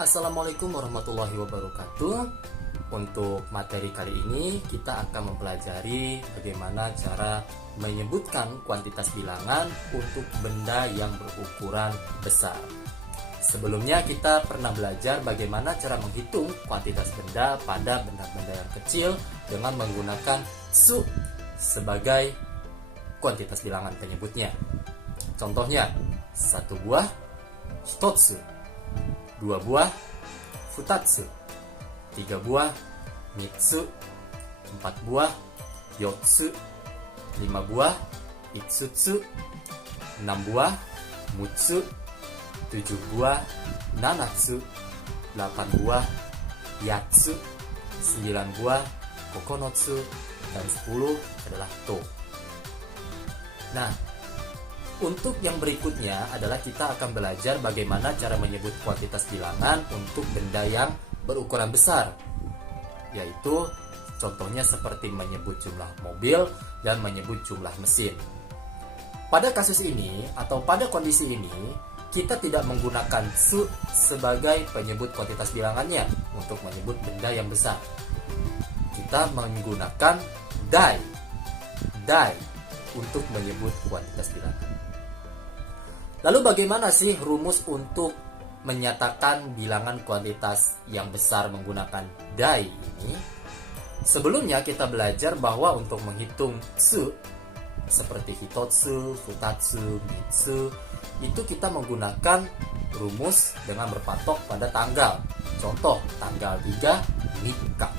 Assalamualaikum warahmatullahi wabarakatuh. Untuk materi kali ini kita akan mempelajari bagaimana cara menyebutkan kuantitas bilangan untuk benda yang berukuran besar. Sebelumnya kita pernah belajar bagaimana cara menghitung kuantitas benda pada benda-benda yang kecil dengan menggunakan su sebagai kuantitas bilangan penyebutnya. Contohnya, 1 buah hitotsu, 2 buah futatsu, 3 buah mitsu, 4 buah yotsu, 5 buah itsutsu, 6 buah mutsu, 7 buah nanatsu, 8 buah yatsu, 9 buah kokonotsu, dan 10 adalah to. Nah, untuk yang berikutnya adalah kita akan belajar bagaimana cara menyebut kuantitas bilangan untuk benda yang berukuran besar, yaitu contohnya seperti menyebut jumlah mobil dan menyebut jumlah mesin. Pada kasus ini atau pada kondisi ini, kita tidak menggunakan su sebagai penyebut kuantitas bilangannya untuk menyebut benda yang besar. Kita menggunakan dai untuk menyebut kuantitas bilangan. Lalu bagaimana sih rumus untuk menyatakan bilangan kuantitas yang besar menggunakan dai ini? Sebelumnya kita belajar bahwa untuk menghitung su seperti hitotsu, futatsu, mitsu, itu kita menggunakan rumus dengan berpatok pada tanggal. Contoh, tanggal 3 nikah.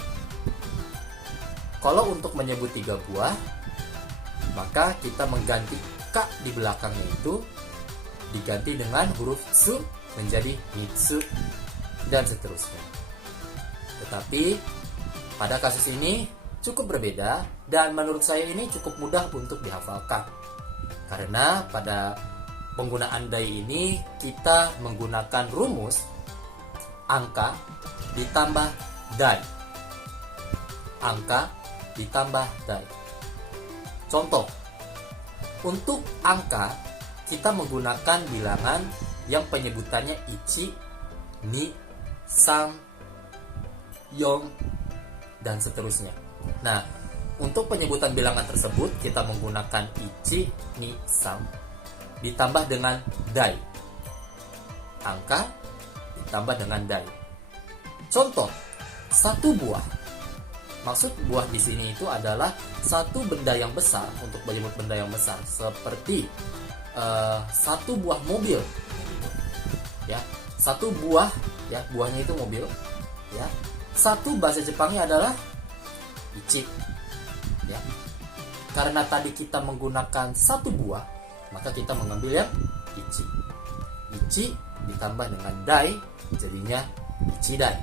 Kalau untuk menyebut 3 buah, maka kita mengganti ka di belakangnya itu diganti dengan huruf su menjadi mitsu, dan seterusnya. Tetapi pada kasus ini cukup berbeda, dan menurut saya ini cukup mudah untuk dihafalkan. Karena pada penggunaan dai ini kita menggunakan rumus angka ditambah dai. Angka ditambah dai. Contoh, untuk angka kita menggunakan bilangan yang penyebutannya ichi, ni, san, yon, dan seterusnya. Nah, untuk penyebutan bilangan tersebut kita menggunakan ichi, ni, san ditambah dengan dai. Angka ditambah dengan dai. Contoh, 1 buah. Maksud buah di sini itu adalah satu benda yang besar untuk menyebut benda yang besar, seperti 1 buah mobil, ya, 1 buah, ya, buahnya itu mobil, ya. 1 bahasa Jepangnya adalah ichi, ya. Karena tadi kita menggunakan 1 buah, maka kita mengambil yang ichi. Ichi ditambah dengan dai, jadinya ichidai.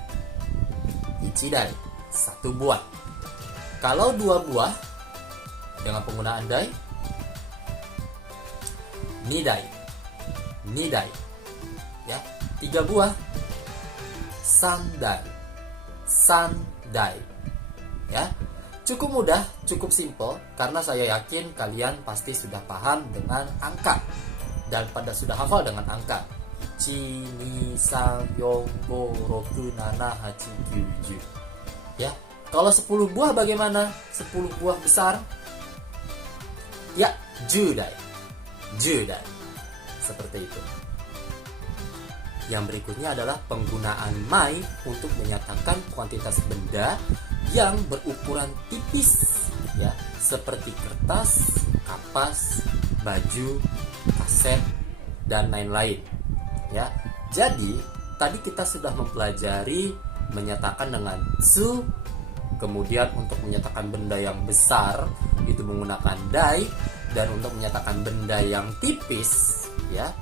Ichidai, 1 buah. Kalau 2 buah dengan penggunaan dai, nidai, ya. 3 buah, sandai, ya. Cukup mudah, cukup simple, karena saya yakin kalian pasti sudah paham dengan angka dan pada sudah hafal dengan angka 1, 2, 3, 4, 5, 6, 7, 8, 9, 10. Ya. Kalau 10 buah bagaimana? 10 buah besar? Ya, judai. Seperti itu. Yang berikutnya adalah penggunaan mai untuk menyatakan kuantitas benda yang berukuran tipis, ya, seperti kertas, kapas, baju, kaset, dan lain-lain, ya. Jadi tadi kita sudah mempelajari menyatakan dengan su, kemudian untuk menyatakan benda yang besar itu menggunakan dai, dan untuk menyatakan benda yang tipis, ya,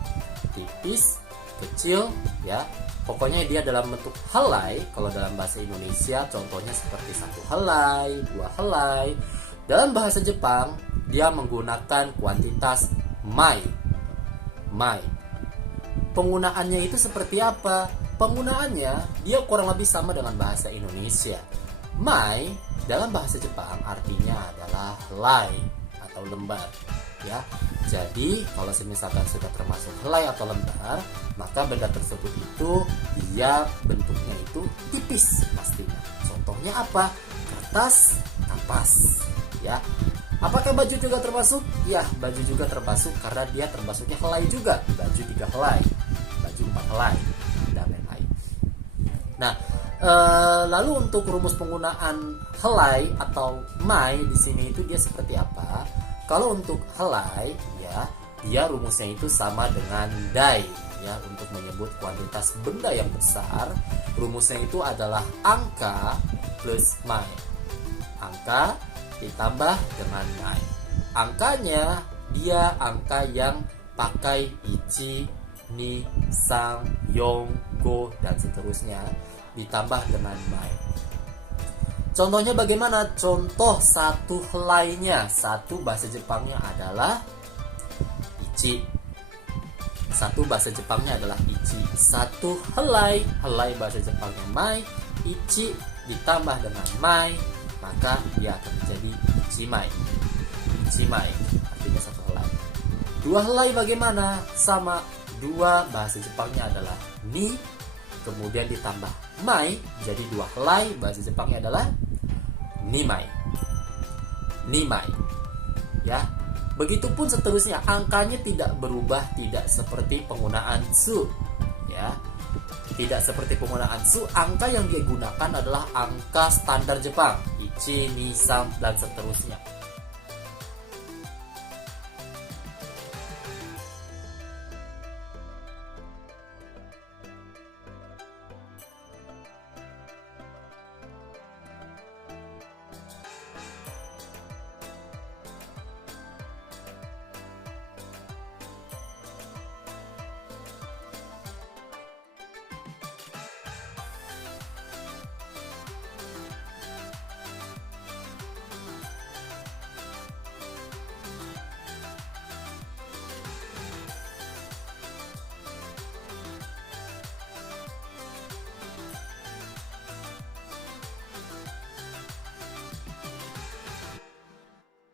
tipis, kecil, ya, pokoknya dia dalam bentuk helai. Kalau dalam bahasa Indonesia contohnya seperti 1 helai, 2 helai. Dalam bahasa Jepang dia menggunakan kuantitas mai. Penggunaannya itu seperti apa? Penggunaannya dia kurang lebih sama dengan bahasa Indonesia. Mai dalam bahasa Jepang artinya adalah helai atau lembar, ya. Jadi kalau misalkan sudah termasuk helai atau lembar, maka benda tersebut itu dia bentuknya itu tipis pastinya. Contohnya apa? Kertas, kapas, ya. Apakah baju juga termasuk? Ya, baju juga termasuk karena dia termasuknya helai juga. Baju 3 helai, baju 4 helai, dan lain-lain. Nah, lalu untuk rumus penggunaan helai atau mai di sini itu dia seperti apa? Kalau untuk helai, ya, dia rumusnya itu sama dengan dai, ya. Untuk menyebut kuantitas benda yang besar, rumusnya itu adalah angka plus mai. Angka ditambah dengan mai. Angkanya dia angka yang pakai ichi, ni, sang, yong, go, dan seterusnya, ditambah dengan mai. Contohnya bagaimana? Contoh satu helainya. Satu bahasa Jepangnya adalah ichi. Satu bahasa Jepangnya adalah ichi. Satu helai, helai bahasa Jepangnya mai. Ichi ditambah dengan mai, maka dia akan menjadi ichimai. Ichimai artinya satu helai. Dua helai bagaimana? Sama. Dua bahasa Jepangnya adalah ni, kemudian ditambah mai, jadi dua helai bahasa Jepangnya adalah nimai. Nimai. Ya. Begitupun seterusnya, angkanya tidak berubah, tidak seperti penggunaan su. Ya. Tidak seperti penggunaan su, angka yang dia gunakan adalah angka standar Jepang, ichi, ni, san, dan seterusnya.